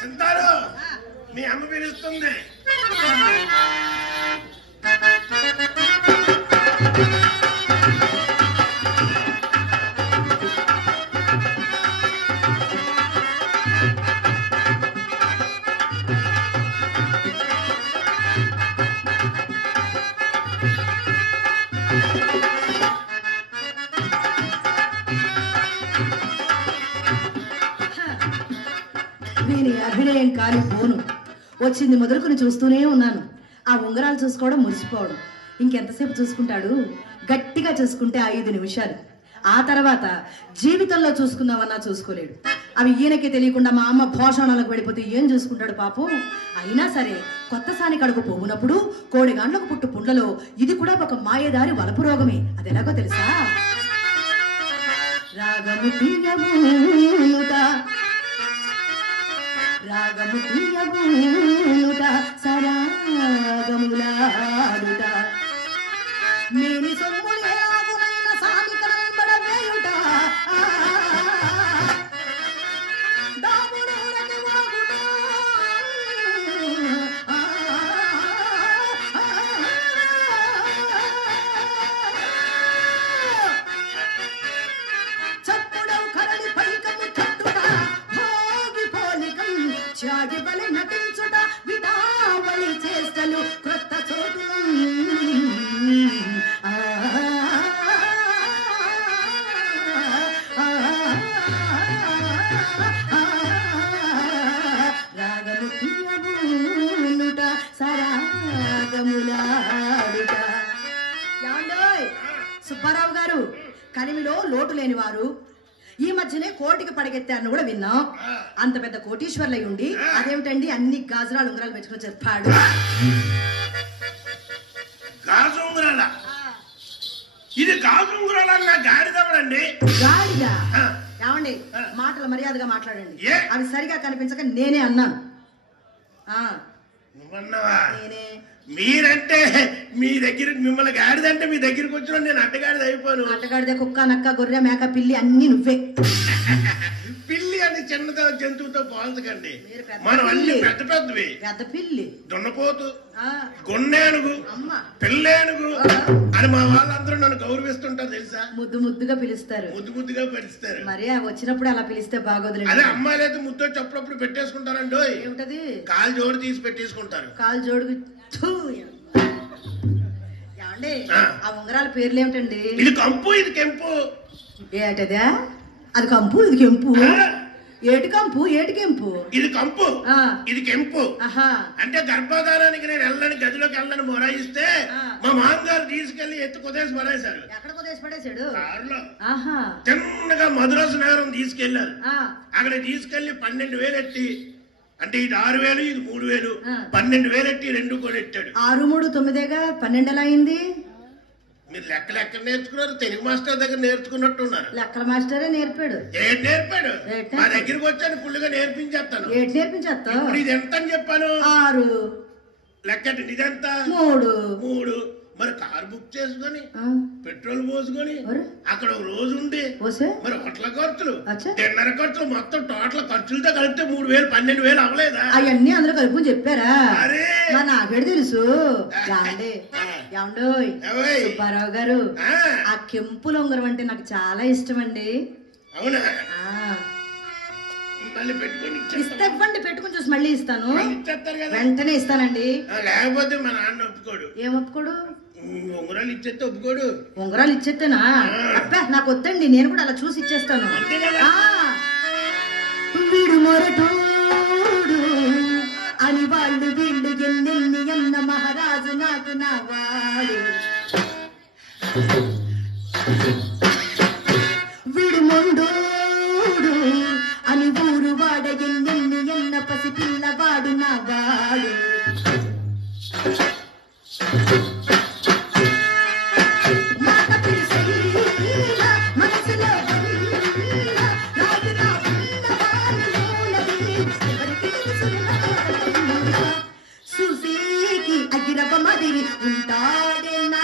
చింతారు మీ అమ్మ పిలుస్తుంది. నేను అభినయం కాని పోను. వచ్చింది మొదలుకొని చూస్తూనే ఉన్నాను. ఆ ఉంగరాలు చూసుకోవడం మురిసిపోవడం. ఇంకెంతసేపు చూసుకుంటాడు? గట్టిగా చూసుకుంటే 5 నిమిషాలు. ఆ తర్వాత జీవితంలో చూసుకుందామన్నా చూసుకోలేడు. అవి ఈయనకే తెలియకుండా మా అమ్మ భోషణాలకు పడిపోతే ఏం చూసుకుంటాడు పాపం. అయినా సరే కొత్త సాని కడుగు పోగునప్పుడు కోడిగాండ్లకు పుట్టు పుండ్లలో ఇది కూడా ఒక మాయదారి వలపు రోగమే. అది ఎలాగో తెలుసా? రాగము తీయబూనుట రాగము తీయబూనుట సరాగములాడుట మేని సొమ్ములే ఆగునైన సానికలంబడ వేయుట దాముడోరకి వాగుట చప్పుడవు కరలి పైకము తట్టుట భోగి పోలికం త్యాగి బలి నటించుట విడావళి చేస్తలు క్రొత్త చోటు రాగము తీయబూనుట సరాగములాడుట. యాండోయ్ సుబ్బారావు గారు, కలిమిలో లోటు లేని వారు. ఈ మధ్యనే కోటికి పడగెత్తారని కూడా విన్నాం. అంత పెద్ద కోటీశ్వర్లై ఉండి అదేమిటండి అన్ని గాజురాలు ఉంగరాలు పెంచుకొని చెప్పాడు. గాజు ఉంగరాల? ఇది గాజు ఉంగరాలన్న గాడిదవడండి. గాడిద? ఏమండి మాటలు మర్యాదగా మాట్లాడండి. అవి సరిగా కనిపించక నేనే అన్నాను. నువ్వన్నావా? నేనే. మీరంటే మీ దగ్గర మిమ్మల్ని గాడిదంటే మీ దగ్గరికి వచ్చిన నేను అడ్డగాడిద అయిపోను. అడ్డగాడిదే కుక్క నక్క గొర్రె మేక పిల్లి అన్ని నువ్వే. పిల్లి అని చిన్నదో జంతువుతో పోల్చకండి. మనం అన్ని పెద్ద పెద్దవి. పెద్ద పిల్లి, దున్నపోతు, గొన్నేనుగు, పిల్లేనుగు అని మా వాళ్ళందరూ నన్ను గౌరవిస్తుంటారు తెలుసా. ముద్దు ముద్దుగా పిలుస్తారు. ముద్దు ముద్దుగా పిలుస్తారు. మరి వచ్చినప్పుడు అలా పిలిస్తే బాగోదులే. అదే అమ్మాయిలైతే ముద్దు అప్పుడప్పుడు పెట్టేసుకుంటారండి. ఏమిటది? కాలు జోడు తీసి పెట్టేసుకుంటారు. కాలు జోడు. ఏమండి ఆ ఉంగరాల పేర్లు ఏమిటండి? ఇది కంపు, ఇది కెంపు. ఏటదా? అది కంపు, ఇది కెంపు. ఏటి కంపు, ఏటి కెంపు? ఇది కంపు, ఇది కెంపు. అంటే గర్భధానానికి నేను వెళ్ళని గదిలోకి వెళ్ళని మొరాయిస్తే మా మామగారు తీసుకెళ్లి ఎత్తు కుదేసి పడేశారు. ఎక్కడ కుదేసి పడేశాడు? కారులో. చిన్నగా మద్రాసు నగరం తీసుకెళ్లారు. అక్కడ తీసుకెళ్లి 12,000 ఎట్టి, అంటే ఇది 6,000, ఇది 3,000, 12,000 ఎట్టి 2 కొనెట్టాడు. 6, 3, 9గా 12 ఎలా అయింది? మీరు లెక్కలు ఎక్కడ నేర్చుకున్నారు? తెలుగు మాస్టర్ దగ్గర నేర్చుకున్నట్టున్నారు. లెక్కల మాస్టరే నేర్పాడు. ఏడు నేర్పాడు. మా దగ్గరికి వచ్చాను, ఫుల్గా నేర్పించేస్తాను. ఏడు నేర్పించేస్తా? ఇప్పుడు ఇది ఎంత అని చెప్పాను? 6. లెక్కటి ఇదెంత? 3. మరి కారు బుక్ చేసుకొని పెట్రోల్ పోసుకొని అక్కడ రోజు ఉండి మరి హోటల్ ఖర్చులు, డిన్నర్ ఖర్చులు, మొత్తం టోటల్ ఖర్చులతో కలిపితే 3,000, 12,000 అవ్వలేదా? అవన్నీ అందులో కలుపుని చెప్పారా? నాకేడు తెలుసు. ఏమండోయ్ సుబ్బారావు గారు, ఆ కెంపుల ఉంగరం అంటే నాకు చాలా ఇష్టం అండి. అవునా? ఇవ్వండి, పెట్టుకుని చూసి మళ్ళీ ఇస్తాను. వెంటనే ఇస్తానండి. లేకపోతే మా నాన్న ఒప్పుకోడు. ఏం ఒప్పుకోడు? ఉంగరాలు ఇచ్చేస్తే ఒప్పుకోడు. ఉంగరాలు ఇచ్చేస్తేనా? అబ్బా నాకు వద్దండి, నేను కూడా అలా చూసి ఇచ్చేస్తాను. వీడు మొరటోడు అని వాళ్ళు వీళ్ళు ఎన్నెన్ని అన్న మహారాజు నాకు నా వాడు. వీడు మొండోడు అని ఊరు వాడ ఎన్నెన్ని ఎన్న పసి పిల్లవాడు నా వాడు. సుసీకి అగిరవ మదిరి ఉంటాడే నా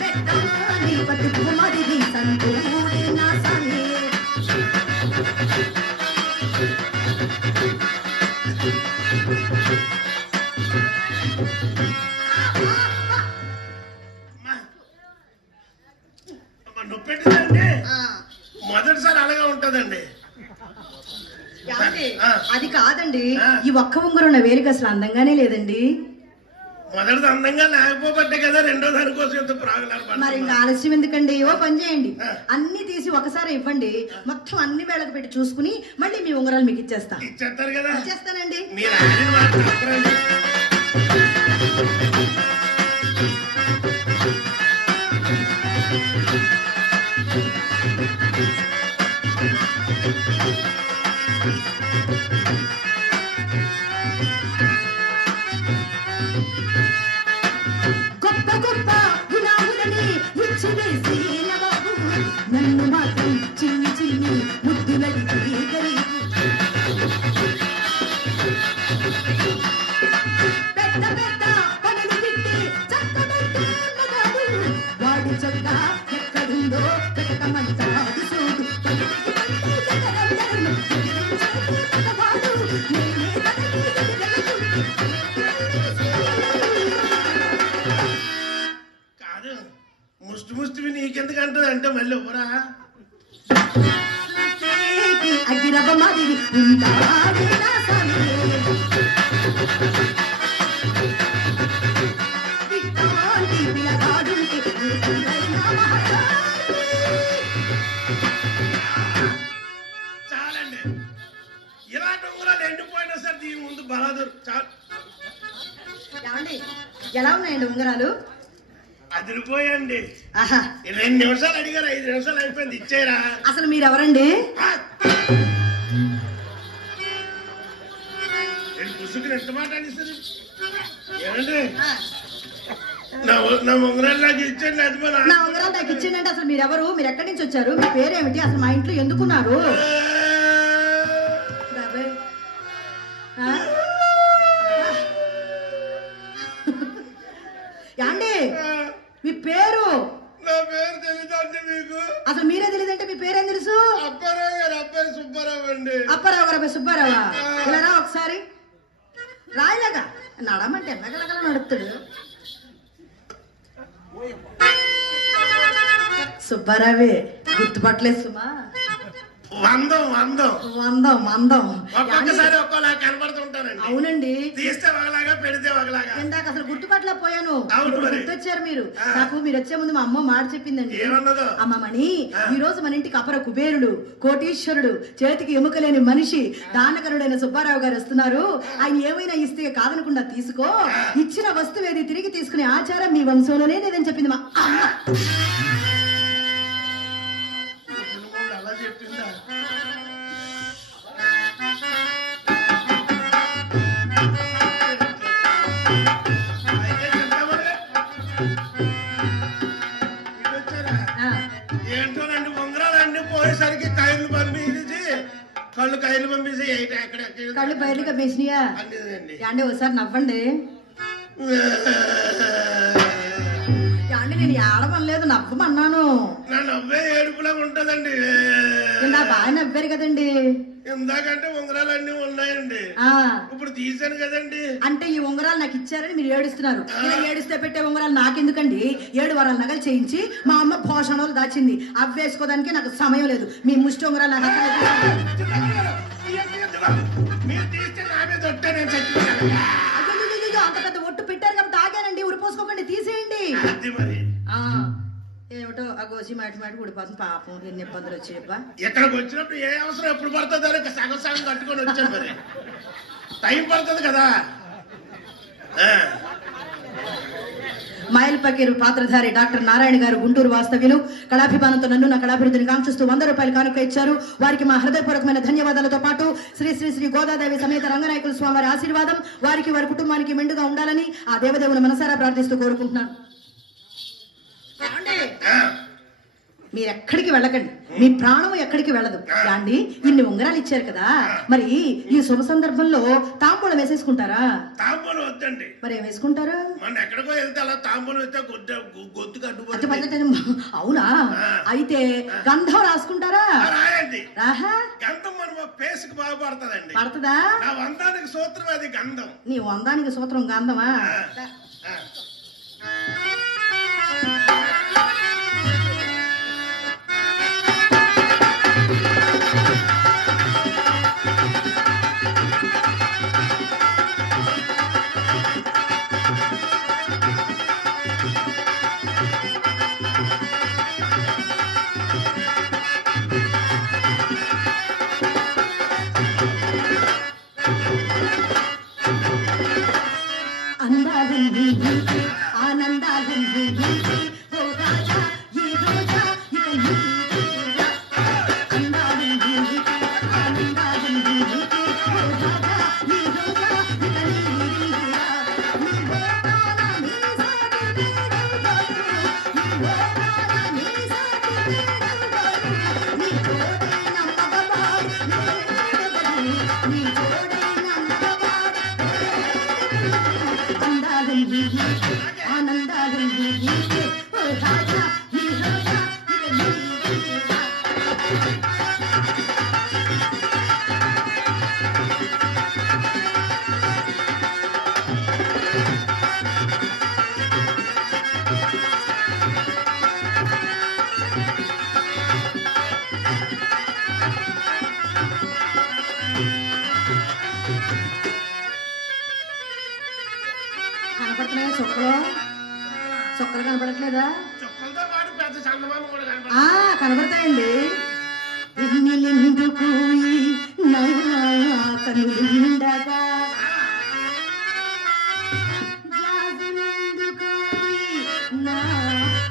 మెట్టాని బతుకుమది సంతూరిన సామి నొప్పెట్టిందండి. మొదటిసారి అలాగే ఉంటదండి. అది కాదండి, ఈ ఒక్క ఉంగరం నా వేలికి అసలు అందంగానే లేదండి. మొదటిది అందంగా లేకపోబట్టే కదా రెండో దాని కోసం ఎంత ప్రాగులాడు. మరి ఇంకా ఆలస్యం ఎందుకండి? ఓ పని చేయండి, అన్ని తీసి ఒకసారి ఇవ్వండి, మొత్తం అన్ని వేళకు పెట్టి చూసుకుని మళ్ళీ మీ ఉంగరాలు మీకు ఇచ్చేస్తా. ఇచ్చేస్తారు కదా? ఇచ్చేస్తానండి. మీరు ఆడిన మాట గొప్ప గొప్ప గుణాలని ఇచ్చి వేసి నవాబు నన్ను మాత్రం చిన్ని చిన్ని ముద్దులడికి పెద్ద పెద్ద పనులు తిట్టి చక్కబెట్టు నవాబు వాడి చొక్క ఎక్కడుందో కటకమంతా చూడు కాదు, ముష్టి ముష్టివి నీకెందుకు అంటది అంటే మళ్ళీ ఎవరా అగ్గిరవ్వ మాదిరి చాలండి. ఇలాంటి ఉంగరాలు ఎండిపోయినా సరే దీని ముందు బలాదూరు చాలు. ఎలా ఉన్నాయండి ఉంగరాలు? అదిరిపోయండి. ఆహా, 2 నిమిషాలు అడిగారు, 5 నిమిషాలు అయిపోయింది. ఇచ్చేరా? అసలు మీరెవరండి? పుసుకుని ఎంత మాట అనిస్తారు ఏమండి? నా ఉంగరాలు నాకు ఇచ్చండి. అది నా ఉంగరాలు నాకు ఇచ్చిందంటే అసలు మీరెవరు? మీరు ఎక్కడి నుంచి వచ్చారు? మీ పేరేమిటి? అసలు మా ఇంట్లో ఎందుకున్నారు? యాండి మీ పేరు? నా పేరు తెలీదండి మీకు? అసలు మీరే తెలియదంటే మీ పేరేం తెలుసు? అప్పారావు గారు అబ్బాయి సుబ్బారావు అండి. అప్పారావు గారు అబ్బాయి సుబ్బారావా? ఇలా రా ఒకసారి. రాయలేగా నడమంటే ఎన్నగలగల నడుపుతాడు. సుబ్బారావే గుర్తుపట్టలేదు సుమా. వందం వందం వందం మందం ఒక్కొక్కసారి ఒక్కోలా కనబడుతుంటారండి. అవునండి, తీస్తే ఒకలాగా పెడితే ఒకలాగా. ఇందాక అసలు గుర్తుపట్టలేకపోయాను. గుర్తొచ్చారు మీరు. నాకు మీరు వచ్చే ముందు మా అమ్మ మాట చెప్పిందండి. ఏమన్నదో? అమ్మమణి, ఈ రోజు మన ఇంటికి అపర కుబేరుడు, కోటీశ్వరుడు, చేతికి ఎముకలేని మనిషి, దానకరుడైన సుబ్బారావు గారు వస్తున్నారు. ఆయన ఏమైనా ఇస్తే కాదనకుండా తీసుకో, ఇచ్చిన వస్తువేది తిరిగి తీసుకునే ఆచారం మీ వంశంలోనే లేదని చెప్పింది మా అమ్మ. అలా చెప్పిందా? ఏంటోనండి, ఉంగరాలన్నీ పోయేసరికి కైర్లు పంపించి కళ్ళు బయలుగా వేసినాయా అండి? ఒకసారి నవ్వండి. అండి నేను ఏడవలేదు, నవ్వమన్నాను. నా నవ్వే ఏడుపులా ఉంటదండి. నా బాగా నవ్వారు కదండి. ఇందాకంటే ఉంగరాలన్నీ ఉన్నాయండి, ఇప్పుడు తీసాను కదండి. అంటే ఈ ఉంగరాలు నాకు ఇచ్చారని మీరు ఏడుస్తున్నారు. ఇలా ఏడుస్తే పెట్టే ఉంగరాలు నాకెందుకండి? 7 వారాల నగలు చేయించి మా అమ్మ భోషణాలు దాచింది, అవి వేసుకోవడానికి నాకు సమయం లేదు. మీ ముష్టి ఉంగరాలు నాకు అంత పెద్ద ఒట్టు పెట్టారు కాబట్టి ఆగానండి. ఉరిపోసుకోకండి, తీసేయండి. ఏమిటో ఆ గోసి మాటి ఊడిపోతుంది పాపం. ఎన్ని ఇబ్బందులు వచ్చాయబ్బా. ఎక్కడికి వచ్చినప్పుడు ఏ అవసరం ఎప్పుడు పడుతుందో సగం సగం కట్టుకొని వచ్చాను. మరి టైం పడుతుంది కదా. మైల్ పకీరు పాత్రధారి డాక్టర్ నారాయణ గారు గుంటూరు వాస్తవ్యులు. కళాభిమానంతో నన్ను నా కళాభివృద్ధిని కాంక్షిస్తూ 100 రూపాయలు కానుక ఇచ్చారు. వారికి మా హృదయపూర్వకమైన ధన్యవాదాలతో పాటు శ్రీ శ్రీ శ్రీ గోదాదేవి సమేత రంగనాయకుల స్వామి వారి ఆశీర్వాదం వారికి వారి కుటుంబానికి మెండుగా ఉండాలని ఆ దేవదేవుని మనసారా ప్రార్థిస్తూ కోరుకుంటున్నాను. మీరు ఎక్కడికి వెళ్ళకండి, మీ ప్రాణం ఎక్కడికి వెళ్ళదు. అండి ఇన్ని ఉంగరాలు ఇచ్చారు కదా, మరి ఈ శుభ సందర్భంలో తాంబూల తాంబూలం వేసేసుకుంటారా? తాంబూలం వద్దండి. మరి ఏం వేసుకుంటారు? మన ఎక్కడికో వెళ్తే అలా తాంబూలం అయితే గొంతుకు అడ్డుపడుతుంది. అవునా? అయితే గంధం రాసుకుంటారా? రాయండి. రాహా, గంధం మన పేసుకు బాగుపడుతుందండి. పడుతుందా? నా వందానికి సూత్రం అది గంధం. నీ వందానికి సూత్రం గంధమా? కనపడుతున్నాయా చుక్కలు? చుక్కలు కనపడట్లేదా? కనపడతాయండి. ఎన్నెందుకు నా కనులుండగా జాజులెందుకు నా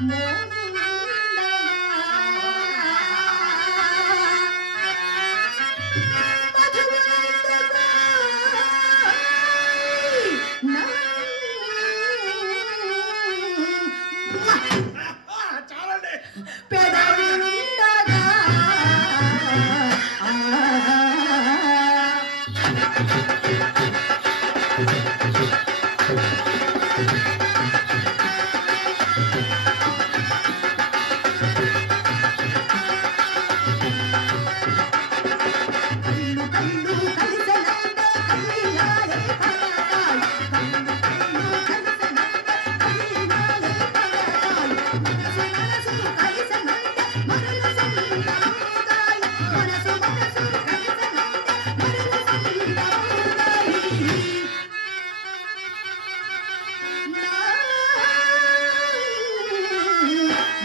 మోములుండగా మధువులెందుకు నా పెదవులుండగా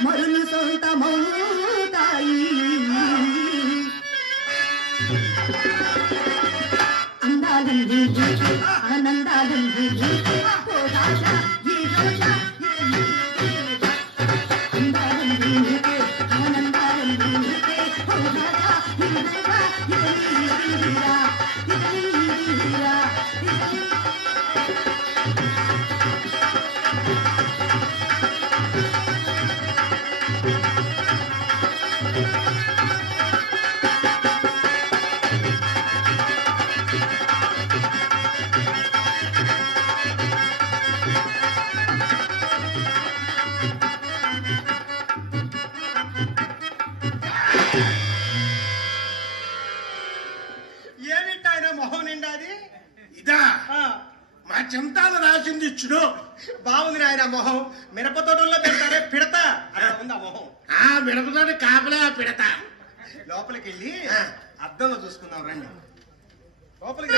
మరులు సొంతమవుతాయి. అందాలండి ఆనందాలండి ఏమిటాయన మొహం నిండాది? ఇదా మా చింతాలు రాసింది ఇచ్చుడు. బాగుంది నాయన మొహం. మిరప తోటల్లో పెడతారే పిడత అలా ఉంది ఆ మొహం. మిరపతోటి కాపలా పిడత. లోపలికి వెళ్ళి అద్దంలో చూసుకుందాం రండి. లోపలికి